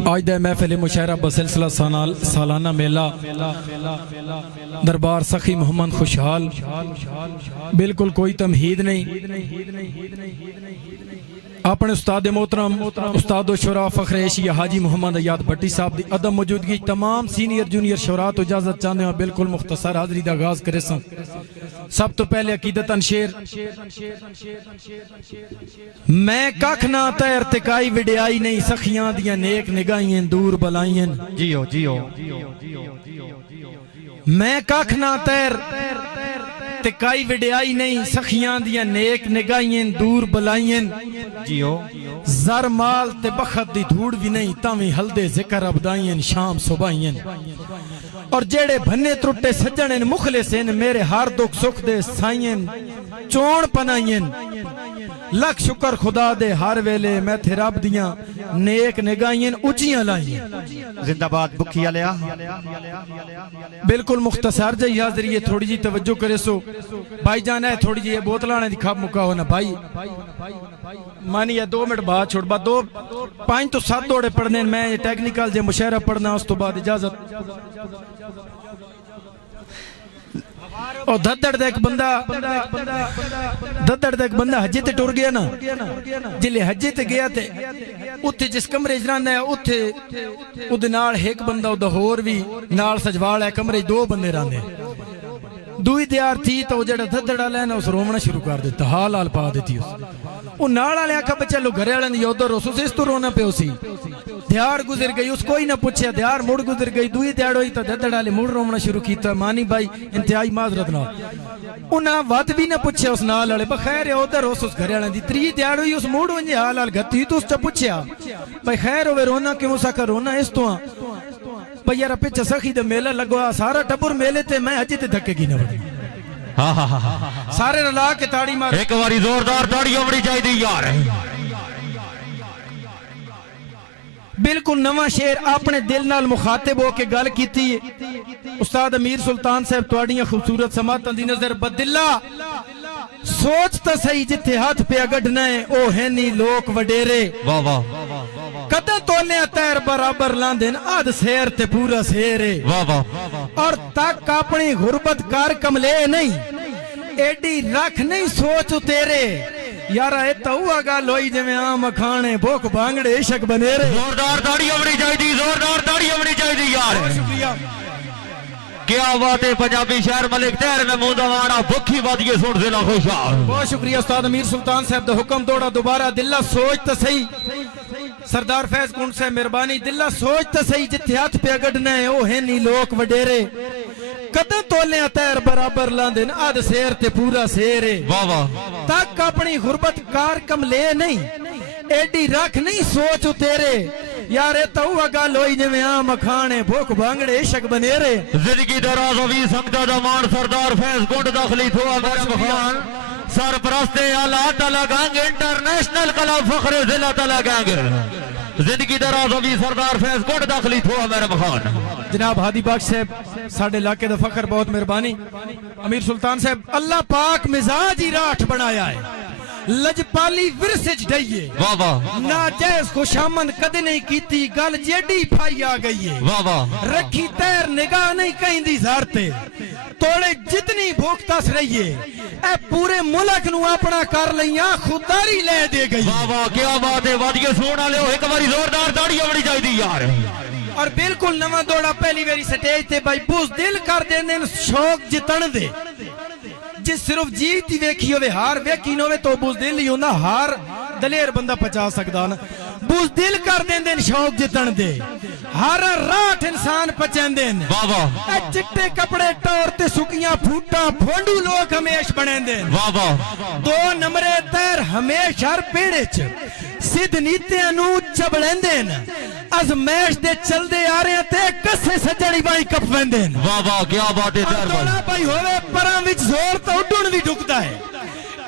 आज दा महफिल मुशायरा बसिलसिला सालाना मेला दरबार सखी मोहम्मद खुशहाल। बिल्कुल कोई तमहीद नहीं। अपने उस्ताद मोहतरम उस्ताद शुरा फखर एशिया हाजी मोहम्मद अयाद भट्टी साहब की अदम मौजूदगी तमाम सीनियर जूनियर शुरा तो इजाजत चाहते हैं। बिल्कुल मुख्तसर हाजरी का आगाज करे सन। सब तो पहले अकीदत शेर मैं कख ना तैर तिकाई विडियाई नहीं सखियां दियां नेक निगाहियां दूर बलाइयन जियो जियो मैं कख ना तैर तिकाई विडियाई नहीं सखियां दियां नेक निगाहियां दूर बलाइयन जियो जर माल ते बखत दी धूड़ भी नहीं तावी हल्दे जिक्र अबदाइयन शाम सुबाइयन। और जेड़े भन्ने त्रुटे सज्जन मुखलिस मेरे हर दुख सुख दे साइयन चोण पनाइयन। लख शुक्र खुदा दे हर वेले मैं थे रब दियां नेक निगाहियन उचियां लाइयन। जिंदाबाद बुखी आलिया। बिल्कुल मुख्तसर जी हाजरी थोड़ी जी तवज्जो करे सो भाई जान है थोड़ी जी बोतल आने खब मुका हो ना भाई मानी है 2 मिनट बाद छोड़ बाद 5 तो 7 दौड़े पढ़ने मैं टेक्निकल जे मुशायरा पढ़ना उस तो बाद इजाजत। और धद्दड़ दा एक बंदा हजे ते टुर गया ना जिले हजे ते गया ते उत्थे जिस कमरे च रहिंदा है उत्थे उदे नाल एक बंदा उदा होर भी नाल सजवाल है कमरे 2 बंदे रहिंदे। दुई दियार थी तो जेड़ा धद्दड़ वाला है ना उस रोमना शुरू कर दिता हाल हाल पा देती उस नाल वाले आखा बच्चा लो घरे वाले दी उधर उस इस तो रोना पियो सी। दिहाड़ गुजर गई उस कोई ना पूछया दिहाड़ मुड़ गुजर गई दुई दिहाड़ हुई तो धद्दड़ वाले मुड़ रोमना शुरू किया। मानी भाई इंतहाई माजरत ना उन्हें वत भी ना पूछया उस नाल वाले बखैर उधर उस घरे वाले दी 3 दिहाड़ हुई उस मुड़ वंजे हाल हाल गती तो उस पूछया भाई खैर होवे रोना क्यों सका रोना इस तो भाई यार पिछे सखी दा मेला लगवा सारा टब्बर मेले ते मैं अजे ते धक्के की ना बड़ी। हाँ हाँ हाँ सारे रला के ताड़ी मार एक बारी जोरदार ताड़ी होनी चाहिए यार। बिल्कुल नवा शेर अपने दिल नाल मुखातिब होके गल कीती उस्ताद अमीर सुल्तान साहब तुहाड़ियां खूबसूरत समातां दी नजर बदिल्ला सोच तो सही जिथे हाथ पे गढ़ना है ओ है नी लोक वडेरे वाह वाह कदे तोले तैर बराबर लांदे आध शेर ते पूरा शेर है वाह वाह। और तक अपनी गुरबत कार कमले नहीं एडी रख नहीं सोच तेरे यार ए तो हुआ गल होई जिवें आम खाने भूख भांगड़े इशक बनेरे। जोरदार ताड़ी होनी चाहिए जोरदार ताड़ी होनी चाहिए यार। शुक्रिया क्या बात है पंजाबी शहर मलिक तैर में मुंदावाना भुखी वादिए सुन जिला खुशहाल। बहुत शुक्रिया उस्ताद अमीर सुल्तान साहब दा हुक्म तोड़ा दोबारा दिल्ला सोच तो सही सरदार फैज कुंड से मेहरबानी दिल्ला सोच तो सही जिथे हाथ पे गढ़ना है ओ है नी लोक वडेरे कदे तोले तैर बराबर लांदे आध शेर ते पूरा शेर है वाह वाह। तक अपनी गुरबत कार कमले नहीं एडी रख नहीं सोच तेरे यार ए तो हुआ गल होई जिवें आम खाने भूख भांगड़े इशक बनेरे। जिंदगी दराज होवी संगता दा मान सरदार फैज कुंड दाखली थोआ मेरे मखान सरपरस्ते आला तला गैंग इंटरनेशनल क्लब फखरे जिला तला गैंग जिंदगी दराज होवी सरदार फैज कुंड दाखली थोआ मेरे मखान। जनाब हादी बख्श साहब साडे इलाके दा फखर बहुत मेहरबानी अमीर सुल्तान साहब अल्लाह पाक मिजाज ही राठ बनाया है लजपाली विरसे च डईए वाह वाह। नाजायज खुशामंद कदे नहीं कीती गल जेडी फाई आ गई है वाह वाह। रखी तैर निगाह नहीं कहीं दी ज़ारते तोड़े जितनी भूख तस रही है ए पूरे मुल्क नु अपना कर लिया खुदारी ले दे गई। वाह वाह क्या बात है वादिए सुन वाले एक बारी जोरदार ताड़ी होनी चाहिए यार। और बिल्कुल नवा दौड़ा पहली बारी स्टेज ते भाई बुज़दिल कर देंदे शौक जितण दे जिस सिर्फ जीत ही वेखी होवे हार वेखी न होवे तो बुज़दिल ही होंदा हार दलेर बंदा पचा सकदा ना बुज़दिल कर देंदे शौक जितण दे हर राठ इंसान पचेंदे ने वाह वाह। ए चिट्टे कपड़े टौर ते सुकियां फूटा फोंडू लोग हमेश बनेंदे वाह वाह। 2 नंबरे तैर हमेशा हर पेड़े च सिद्ध नीतियां नु चबलेंदे ने अजमैश दे चलदे आ रहे ते कसे सजणी बाई कपवेंदे ने। वाह वाह क्या बात है तैर भाई होवे परां विच जोर तो उडण भी ढुकदा है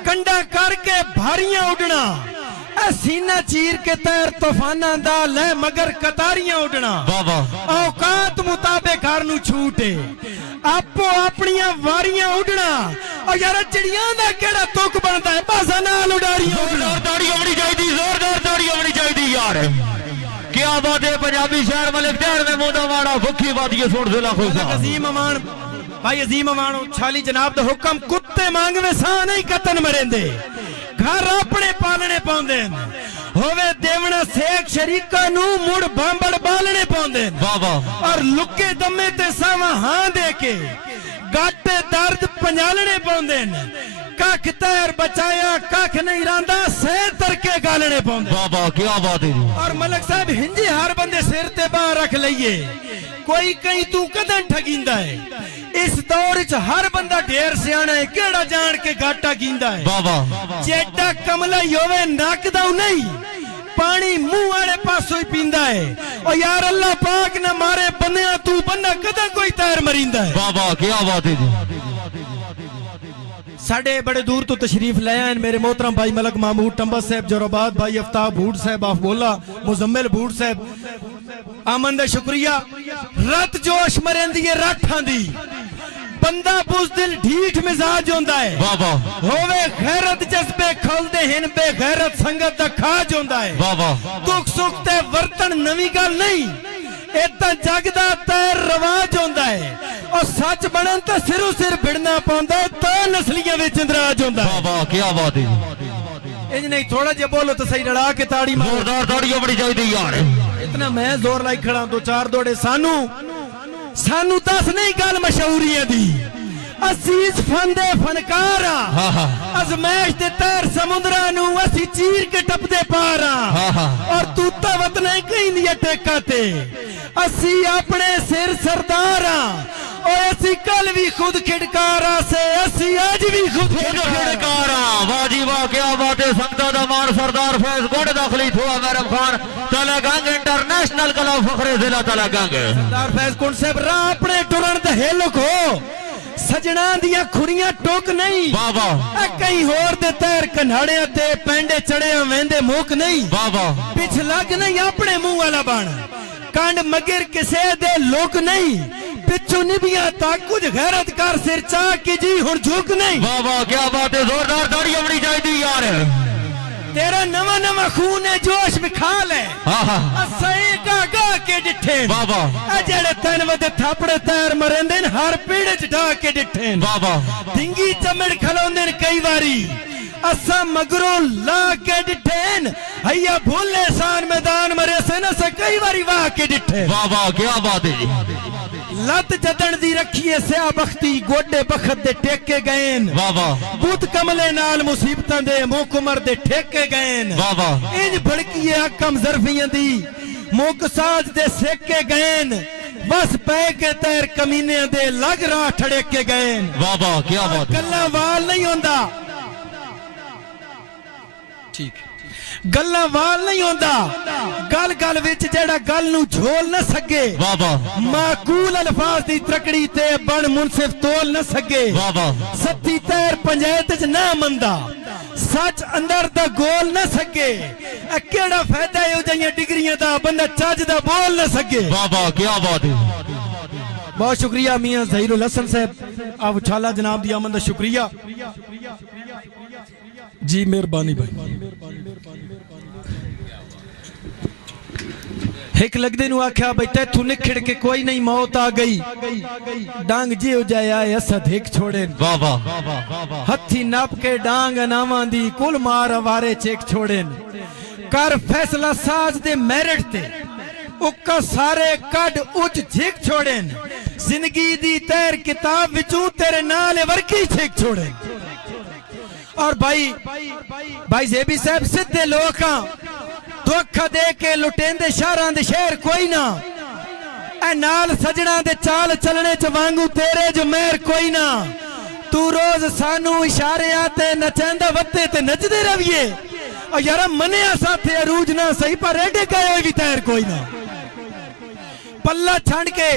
कंडा करके भारियां उडना सीना चीर के तैर तूफाना दा ले मगर कतारियां उडना वाह वाह। औकात मुताबिक हर नु छूटे आपो अपनियां वारियां उडना और यार चिड़ियां दा केड़ा तुक बनदा है बासा नाल उडारियां उडना। जोरदार ताड़ी होनी चाहिए जोरदार ताड़ी होनी चाहिए यार। क्या बात है पंजाबी शहर मलिक टहर में मुंदा माड़ा भुखी बात ये छोड़ जिला खुश अजीम अमान भाई अजीम अमान छाली जनाब दा हुक्म कुत्ते मांगवे सा नहीं कतन मरेंदे घर अपने पालने पाउंदे होवे देवना सेक शरीका नू मुड़ बांबड़ बालने पाउंदे बाबा और लुके दमे ते सावा हां दे के गाटे दर्द पंजालने पाउंदे कख तैर बचाया कख नहीं रांदा से तरके गालने पाउंदे बाबा क्या बात है और मलक साहब हिंजी हर बंदे सिर ते बाहर रख लईए कोई कहीं तू कदन ठगींदा है इस दौर च हर बंदा ढेर सियाना है केड़ा जान के गाटा कींदा है बाबा जेडा कमला होवे नक दा नहीं पानी मुंह वाले पासों ही पींदा है और यार अल्लाह पाक न मारे बंदियां तू बंदा कदा कोई तैर मरींदा है बाबा क्या बात है साडे बड़े दूर तो तशरीफ ले आए मेरे मोहतरम भाई मलक महमूद टंबा साहब जोराबाद भाई अफ्ताब भूट साहब आफबोला मुजम्मिल भूट साहब आमन दा शुक्रिया रत जोश मरेंदी है राठां दी बंदा बुज़दिल ढीठ मिजाज होंदा है बाबा होवे गैरत जज्बे खोलदे हिन बेगैरत संगत दा खाज होंदा है बाबा दुख सुख ते वर्तन नवी गल नहीं इतना जगदा तैर रवाज होंदा है और सच बनन तो सिरों सिर भिड़ना पाउंदा है तो नस्लियां विच इंदराज होंदा है बाबा क्या बात है इंज नहीं थोड़ा जिहा बोलो तो सही लड़ा के ताड़ी मारो जोरदार ताड़ियां बड़ी चाहिए यार इतना मैं जोर लाई खड़ा दो चार दौड़े सानू सानू दस नहीं गल मशहूरियां दी असीज फंदे फनकार अजमैश दे तैर समुद्रा नू असी चीर के टपदे पार और तू तवत नहीं कहीं दिया टेका ते असी अपने सिर सरदार और असी कल भी खुद खिड़कारा से असी आज भी खुद खिड़कारा वाह जी वाह क्या बात है संगता दा मान सरदार फैज गोड दाखली थोआ मैरम खान तलागंग इंटरनेशनल क्लब फखरे जिला तलागंग सरदार फैज कुंड साहब रा अपने टुरन दा हेलुक हो सजना दिया खुरियां टोक नहीं बाबा कहीं होर दे तैर कन्हाड़ियां ते पेंडे चढ़े वेंदे मुक नहीं बाबा पिछ लग नहीं अपने मुंह वाला बन कंड मगिर किसे दे लोक नहीं पिछू निबिया ता कुछ गैरत कर सिर चा की जी हुन झुक नहीं बाबा क्या बात है जोरदार ताड़ी बड़ी चाहिए यार तेरा नवा नवा खून है जोश विखाल है असई गा गा के डिठे बाबा जेड़े तन वदे थापड़े तैर मरेंदे हर पीड़े च ढा के डिठे बाबा ढिंगी चमड़ खलोंदे कई बारी असा मगरों ला के डिठेन हैया भूले सान मैदान मरे से न से कई बारी वाह के डिठे बाबा क्या बात है लत जदन दी रखिए स्या बख्ती गोडे बखत दे टेके गएन बाबा बुत कमले नाल मुसीबतां दे मुकुमर दे ठेके गएन बाबा इंज भड़कीए हकम जरफियां दी मुक साज दे सेके गएन बस पै के तैर कमीने दे लग राह ठड़के गएन बाबा क्या बात गल्ला वाल नहीं होंदा ठीक गल्ला वाल नहीं होंदा गल गल विच जेड़ा गल नू झोल न सके बाबा माकूल अल्फाज दी त्रकड़ी ते बन मुनसिफ तोल न सके बाबा सत्ती तैर पंचायत च ना मंदा सच अंदर दा गोल न सके केड़ा फायदा है जइयां डिग्रियां दा बंदा चज दा बोल न सके बाबा क्या बात है बहुत शुक्रिया मियां ज़हीरुल हसन साहब आप उछाला जनाब दी आमद दा शुक्रिया जी मेहरबानी भाई एक लगदे नु आख्या भाई तैथू निखड़ के कोई नहीं मौत आ गई डांग जी हो जाया असद एक छोड़े बाबा हथी नाप के डांग अनावां दी कुल मार अवारे चेक छोड़े कर फैसला साज दे मेरिट ते उक्का सारे कड उच झिक छोड़े जिंदगी दी तैर किताब विचू तेरे नाल वर्की छेक छोड़े और भाई जेबी साहब सीधे लोग धोखा दे के लुटेंदे शहरां दे शहर कोई ना ए नाल सजना दे चाल चलने च वांगू तेरे जो मेहर कोई ना तू रोज सानू इशारे आते नचंदा वत्ते ते नचदे रहिए और यार मनिया साथे अरूज ना सही पर एडे गए भी तैर कोई ना पल्ला छंड के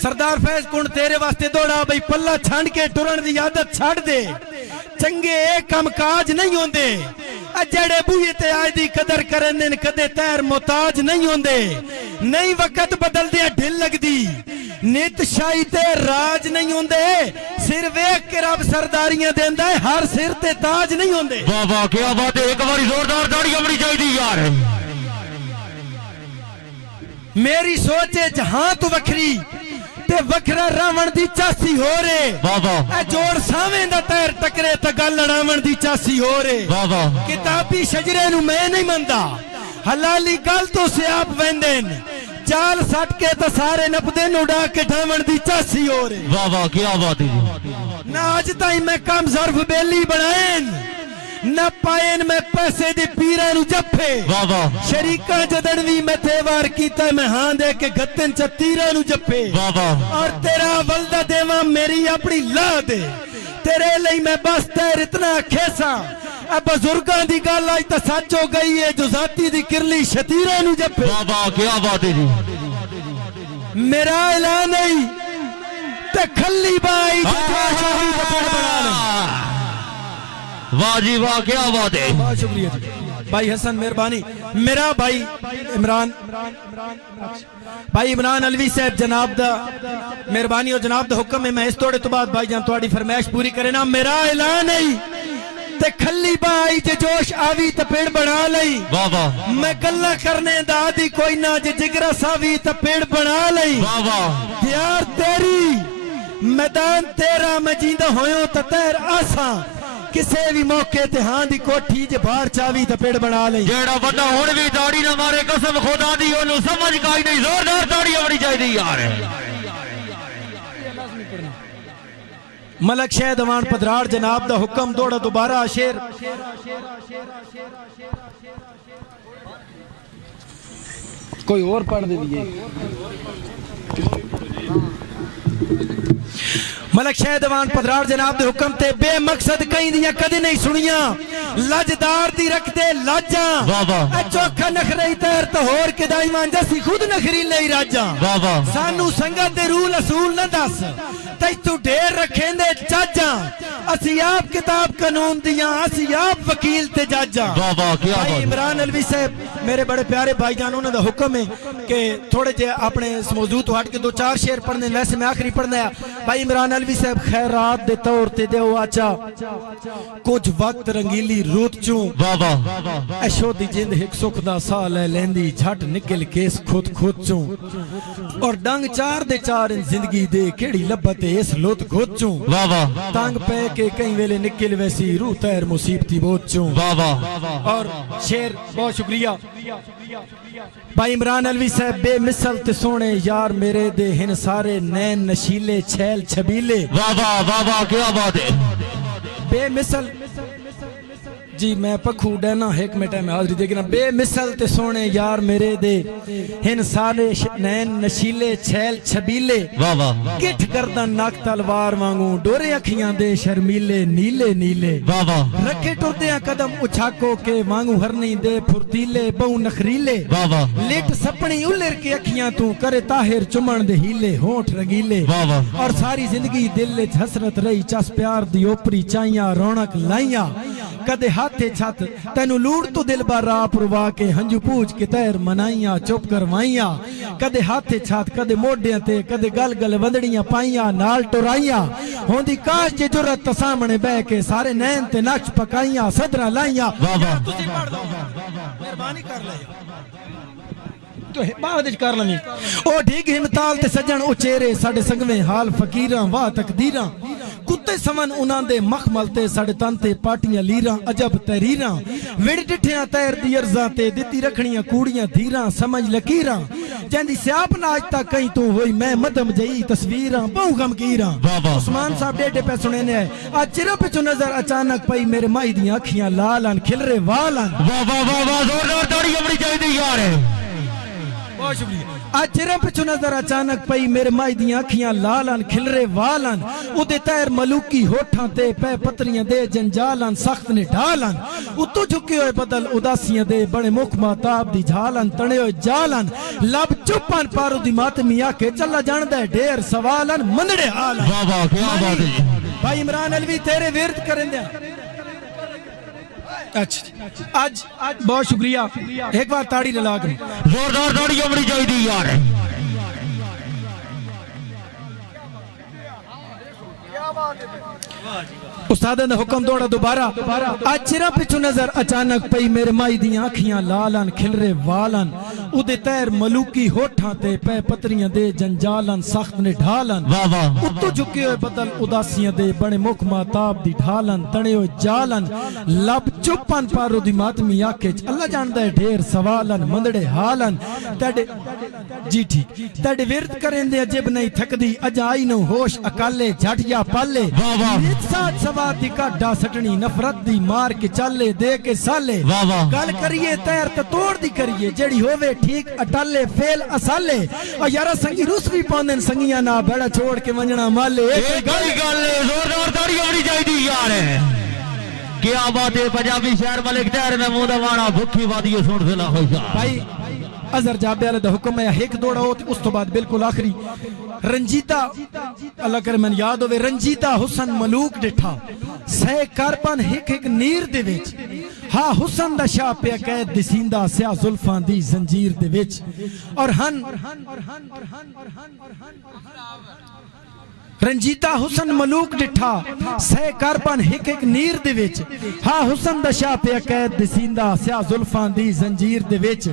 सरदार फैज कुंड तेरे वास्ते दौड़ा भाई पल्ला छंड के टुरन दी आदत छड़ दे चंगे कम काज नहीं होंदे जड़े बूहे ते आज दी कदर करन कदे तैर मोहताज नहीं होंदे नहीं वक्त बदलदे ढिल लगदी नित शाही ते राज नहीं होंदे सिर वेख के रब सरदारियां देंदा है हर सिर ते ताज नहीं होंदे बाबा क्या बात है एक बारी जोरदार ताड़ी बड़ी चाहिए यार मेरी सोच है जहां तू वखरी ते वखरा रावण दी चासी हो रे बाबा ए जोड़ सावें दा तैर टकरे ते गल लड़ावण दी चासी हो रे बाबा किताबी शजरे नु मैं नहीं मनदा हलाली गल तो सियाप वेंदेन चाल सट के तो सारे नपदे नु उड़ा के ढावण दी चासी हो रे बाबा क्या बात है जी ना अज ताई मैं कम ज़र्फ बेली बनाएन न पायन में पैसे दी पीरा नु जफे बाबा शरीका जदन भी मैं थे वार कीता मैं हां दे के गत्तन च तीरा नु जफे बाबा और तेरा वल्दा देवा मेरी अपनी ला दे तेरे ਲਈ मैं बस तैर इतना खेसा अब बुजुर्गां दी गल आज तो सच हो गई है जो जाती दी किरली शतीरा नु जफे बाबा क्या बात है जी मेरा ऐलान नहीं ते खल्ली बाई शाही बना ले वाह जी वाह क्या बात है बहुत शुक्रिया जी भाई हसन मेहरबानी मेरा भाई इमरान अलवी साहब जनाब दा मेहरबानी और जनाब दा हुक्म है मैं इस तोड़े तो बाद भाई जान तुम्हारी फरमाइश पूरी करे ना मेरा ऐलान है ते खल्ली बाई जे जोश आवी ते पेड़ बना लई बाबा मैं गल्ला करने दादी कोई ना जे जिगरा सावी ते पेड़ बना लई बाबा यार तेरी मैदान तेरा मैं जींदा होयो ते तैर आसा किसे भी मौके ते हां दी कोठी जे बाहर चावी ते पेड़ बना ले जेड़ा बंदा हुण भी दाढ़ी ना मारे कसम खुदा दी ओनू समझ काई नहीं जोरदार दाढ़ी होनी चाहिए यार मलक शह दवान पधराड़ जनाब दा हुक्म दौड़ा दोबारा शेर कोई और पढ़ दे दिए मलक शह दवान पधराड़ जनाब दे हुक्म ते बेमकसद कई दियां कदे नहीं सुनिया लजदार दी रखते लाजा बाबा चोखा नखरई तैर तो होर किदाई मांजसी खुद नखरी नहीं राजा बाबा सानू संगत दे रूल असूल न दस तै तू ढेर रखेंदे चाचा असी आप किताब कानून दियां असी आप वकील ते जाजा बाबा क्या भाई बात इमरान अलवी साहब मेरे बड़े प्यारे भाईजान उन्होंने दा हुक्म है कि थोड़े जे अपने इस मौजूद तो हट के 2-4 शेर पढ़ने वैसे मैं आखिरी पढ़ना है भाई इमरान अलवी साहब खैरात दे तौर ते देओ आचा कुछ वक्त रंगीली रूत चूं बाबा ऐशो दी जिंद एक सुख दा साह ले लेंदी झट निकल केस खुद चूं और डंग चार दे चार इन जिंदगी दे केड़ी लब्बत इस लुत खुद चूं बाबा तंग पे के कई वेले निकल वैसी रूह तैर मुसीबती बोझ चूं बाबा और शेर बहुत शुक्रिया भाई इमरान अलवी साहब बेमिसल ते सोने यार मेरे दे हिन सारे नैन नशीले छैल छबीले बाबा बाबा क्या बात है बेमिसल जी मैं पखू डैना एक मिनट में हाजरी देखना बेमिसल ते सोने यार मेरे दे हिन सारे नैन नशीले छैल छबीले बाबा किठ करदा नक तलवार वांगू डोरे अखियां दे शर्मीले नीले नीले बाबा रखे टुरदे कदम उछाको के वांगू हरनी दे फुर्तीले बहु नखरीले बाबा लिट सपनी उलर के अखियां तू करे ताहिर चुमन दे हीले होठ रंगीले बाबा और सारी जिंदगी दिल विच हसरत रही चस प्यार दी ओपरी चाइयां रौनक लाइयां कदे हाथे छत तेनू लूट तो दिल बार राप रुवा के हंजू पूछ के तैर मनाइया चुप करवाइया कदे हाथे छत कदे मोढियां ते कदे गल गल वंदड़ियां पाइया नाल टुराइया होंदी काश जे जुरत सामने बह के सारे नैन ते नक्श पकाइया सदरा लाइया बाबा तुसी पढ़ दो मेहरबानी कर ले तो बाद विच कर लवी ओ ढिग हिमताल ते सजन उचेरे साडे संगवे हाल फकीरां वाह तकदीरां कुत्ते समन उन्हां दे मखमल ते साडे तन ते पाटियां लीरां अजब तहरीरां विड़ डिठियां तैर दी अर्जां ते दित्ती रखणियां कूड़ियां धीरां समझ लकीरां जंदी स्याप नाच ता कई तू होई मैं मदम जई तस्वीरां बहु गमगीरां उस्मान साहब डेडे पे सुने ने आ चिरा पिछो नजर अचानक पई मेरे माई दी अखियां लाल अन खिलरे वाल अन वाह वाह वाह वाह जोरदार ताड़ी अपनी चाहिए यार बहुत शुक्रिया आज चिरा पिछू नजर अचानक पई मेरे माई दी अखियां लालन खिलरे वालन उदे तैर मलूकी होठां ते पै पतरियां दे जंजालन सख्त ने ढालन उतो झुके होए बदल उदासियां दे बड़े मुख माताब दी झालन तणे होए जालन लब चुपन पारू दी मातमी आके चला जानदा ढेर सवालन मंदड़े हाल वाह वाह क्या बात है भाई इमरान अलवी तेरे विरद करेंदे अच्छा आज बहुत शुक्रिया एक बार ताड़ी लगा के जोरदार ताड़ी होनी चाहिए यार उस्ताद दा हुक्म दौड़ा दोबारा आज चिरा पिछू नजर अचानक पई मेरे माई दियां अखियां लालन खिलरे वालन उदे तैर मलूकी होठां ते पै पतरियां दे जंजालन सख्त ने ढालन वाह वाह उत्तो झुके हुए बदल उदासियां दे बने मुख माताब दी ढालन तने हुए जालन लब चुपन पारो दी मातमी आखे अल्लाह जानदा है ढेर सवालन मंदड़े हालन तेरे जी ठीक तेरे विरत करें दे अजब नहीं थकदी अज आई नो होश अकाले झट या पाले वाह वाह साथ सवार दी काढा सटनी नफरत दी मार के चाले दे के साले वाह वाह गल करिए तैर ते तोड़ दी करिए जेड़ी होवे ठीक अटाले फेल असाले और यारा संगी रूस भी पांदे संगियां ना बेड़ा छोड़ के वंजना माले एक गल जोरदार ताड़ी होनी चाहिए यार क्या बात है पंजाबी शहर मलिक तैर में मुंह दवाना भुखी वादी सुन फिला हो भाई अजहर जाबे वाले दा हुक्म है एक दौड़ा हो ते उस तो बाद बिल्कुल आखिरी रंजीता अल्लाह करे मैंने याद होवे रंजीता हुसन मलूक डिठा सै कारपन एक नीर दे विच हा हुसन दा शाह पे कैद दिसींदा स्या जुल्फां दी जंजीर दे विच और हन रंजीता हुसन मलूक डिठा सै कारपन एक नीर दे विच हा हुसन दा शाह पे कैद दिसींदा स्या जुल्फां दी जंजीर दे विच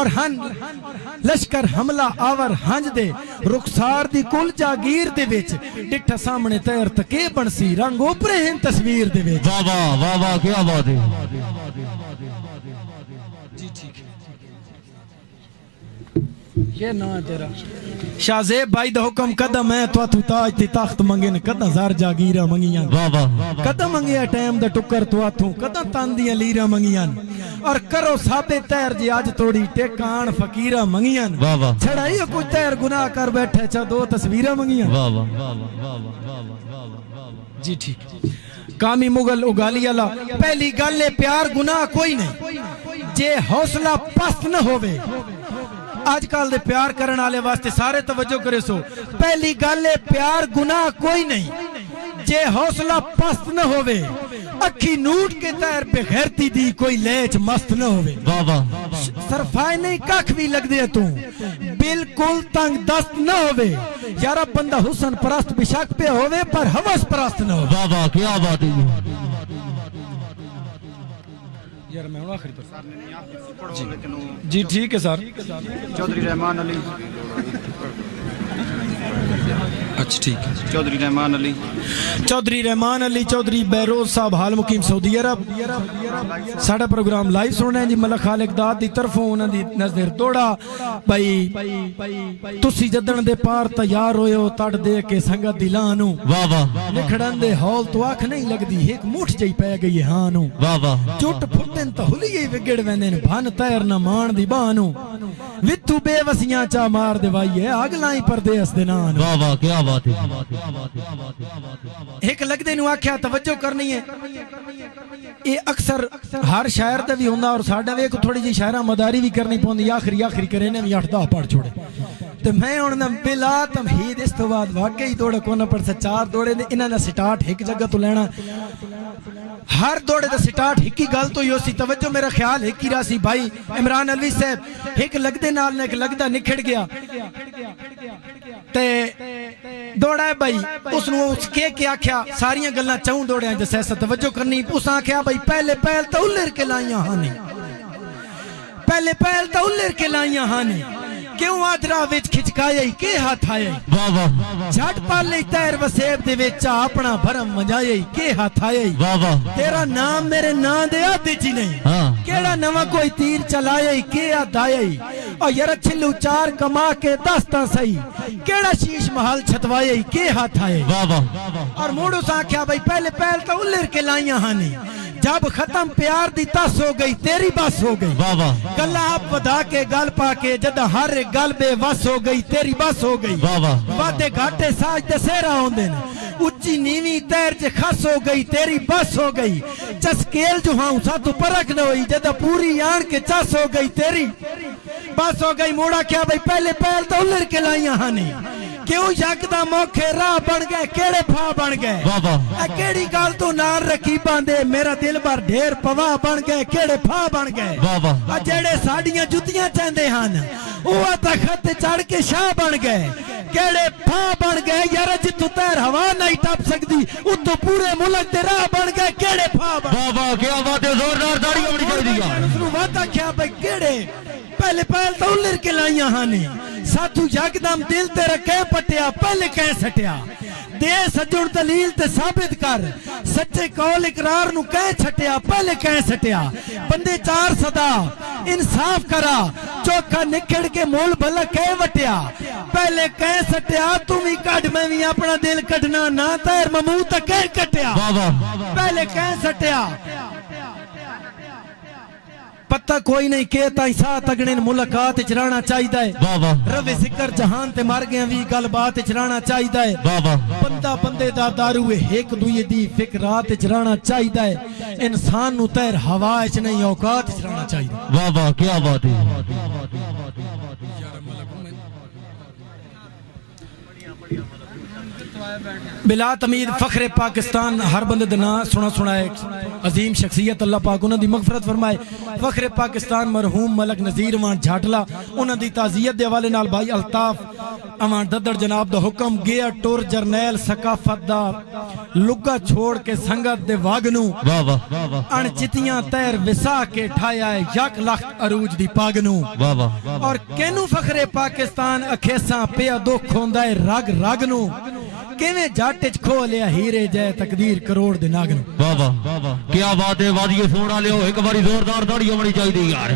और हन लश्कर हमला आवर हंज दे रुखसार दी कुल जागीर दे विच डिठा सामने तैर तके बनसी रंग ओपरे हैं तस्वीर दे विच वाह वाह वाह वाह क्या बात है जी ठीक ये ना है तेरा शाहजेब भाई दा हुक्म कदम है तो तू ताज ते तख्त मंगे ने कदा जार जागीरा मंगियां वाह वाह कदा मंगिया टाइम दा टुकर तो तू कदा तांदियां लीरा मंगियां और करो साबे तैर जी आज थोड़ी टेकान फकीरा मंगियां वाह वाह छड़ाई कोई तैर गुनाह कर बैठे चा दो तस्वीरां मंगियां वाह वाह वाह वाह जी ठीक कामी मुगल उगाली वाला पहली गल है प्यार गुनाह कोई नहीं जे हौसला पस्त न होवे आजकल दे प्यार करने वाले वास्ते सारे तवज्जो करे सो पहली गल है प्यार गुनाह कोई नहीं जे हौसला पस्त न होवे अखी नूट के तैर बेगैरती दी कोई लेच मस्त न होवे वाह वाह सरफाई नहीं कख भी लग दे तू बिल्कुल तंग दस्त न होवे यारा बंदा हुसन परस्त बेशक पे होवे पर हवस परस्त न होवे वाह वाह क्या बात है यार मैं आखिरी पर जी ठीक है सर चौधरी रहमान अली अच्छा ठीक है चौधरी रहमान अली चौधरी बहरोज साहब हाल मुकीम सऊदी अरब साडा प्रोग्राम लाइव सुनना है जी मलक खालिक दाद दी तरफों उन्हां दी नजर तोड़ा भाई तुसी जदन दे पार तैयार होए हो तड़ दे के संगत दी लानू वाह वाह लिखड़न दे हौल तो आंख नहीं लगदी एक मुठ जई पै गई है हानू वाह वाह चुट फुटन तो हुली ही विगड़ वेंदे ने भन तैर न मान दी बानू विथू बेवसियां चा मार दे वाई है अगलाई परदेस दे नान वाह वाह क्या बात है एक लगदे नु आख्या तवज्जो करनी है ये अक्सर हर शायर दा भी हुंदा और साडा वे थोड़ी जी शायरा मदारी भी करनी पौंदी आखिरी करे ने भी 8-10 पढ़ छोड़े ते मैं हुन ना बिला तमहीद इस तो बाद वाकई तोड़े कोना पर से 4 दौड़े ने इन्हां दा स्टार्ट एक जगह तो लेना हर दौड़े दा स्टार्ट एक ही गल तो ही सी तवज्जो मेरा ख्याल एक ही रासी भाई इमरान अलवी साहब एक लगदे नाल ने एक लगदा निखड़ गया ते दौड़ा है भाई उसनु के आख्या सारियां गल्लां चौं दौड़ियां दस्या तवज्जो करनी उस आख्या भाई पहले पहल तो उल्लर के लाइयां हानी पहले पहल तो उल्लर के लाइयां हानी क्यों आदरा विच खिचकाया के हाथ आया वाह वाह झट पाले तैर वसेब दे विच अपना भरम मजाया के हाथ आया वाह वाह तेरा नाम मेरे नां दे आदे च नहीं हां केड़ा नवा कोई तीर चलाया के याद आया और यार छिल्लू 4 कमा के दस्ता सही केड़ा शीश महल छतवाया के हाथ आया वाह वाह और मोड़ो सा आख्या भाई पहले पहल तो उल्लर के लाइयां हानी जब खत्म प्यार दी तस हो गई तेरी बस हो गई वाह वाह गल्ला आप वधा के गल पा के जद हर गल बेवस हो गई तेरी बस हो गई वाह वाह वादे घाटे साज दे सेरा होंदे ने उच्ची नीवी तैर च खस हो गई तेरी बस हो गई चस्केल जो हाँ सा तू परख न हुई जद पूरी आन के चस हो गई तेरी बस हो गई मोड़ा क्या भाई पहले पहल तो उल्लर के लाइयां हानी क्यों यकदा मौके राह बन गए केड़े फा बन गए वाह वाह केड़ी गल तू नाल रकीबां दे मेरा दिल भर ढेर पवा बन गए केड़े फा बन गए वाह वाह जेड़े साडियां जुतियां चाहते हन ਉਹ ਤਖਤ ਚੜ ਕੇ ਸ਼ਾਹ ਬਣ ਗਏ केड़े फा बन गए यार जितों तैर हवा नहीं टप सकती उतो पूरे मुल्क दे राह बन गए केड़े फा बन वाह वाह क्या बात है जोरदार ताड़ी होनी चाहिए यार उसनु वादा क्या भाई केड़े पहले पहल तो उलर के लाइया हाने साथू यकदम दिल ते रखे पटिया पहले कह सटिया दे सजुण दलील ते साबित कर सच्चे कौल इकरार नु कह छटिया पहले कह सटिया बंदे चार सदा इंसाफ करा चौखा निखड़ के मोल भला कह वटिया पहले कह सटिया तुम ही कढ़ मैं भी अपना दिल कढ़ना ना तैर ममू तक कह कटिया वाह वाह पहले कह सटिया पता कोई नहीं कहता सा तगड़े मुलाकात चराना चाहिए वाह वाह रवे सिकर जहान ते मर गया भी गल बात चराना चाहिए वाह वाह बंदा बंदे दा दारू एक दूए दी फिक्रात चराना चाहिए इंसान नु तैर हवा च नहीं औकात चराना चाहिए वाह वाह क्या बात है बिला तमीद फखरे पाकिस्तान हर बंदे दा नाम सुना सुनाए अजीम शख्सियत अल्लाह पाक उन्हां दी मगफरत फरमाए फखरे पाकिस्तान मरहूम मलक नज़ीर अमान झाटला उन्हां दी ताज़ियत दे हवाले नाल भाई अल्ताफ अमान दद्दड़ जनाब दा हुक्म गया टुर जरनैल सकाफत दा लुगा छोड़ के संगत दे वागनू वाह वाह अणचितियां तैर विसा के ठाया है यक लख अरूज दी पागनू वाह वाह और केनू फखरे पाकिस्तान अखेसा पिया दुख होंदा है रग रग नू किवें जट च खो लिया हीरे जय तकदीर करोड़ दे नाग नू वाह वाह क्या बात है वादिए सोना लियो एक बारी जोरदार ताड़ी होनी चाहिए यार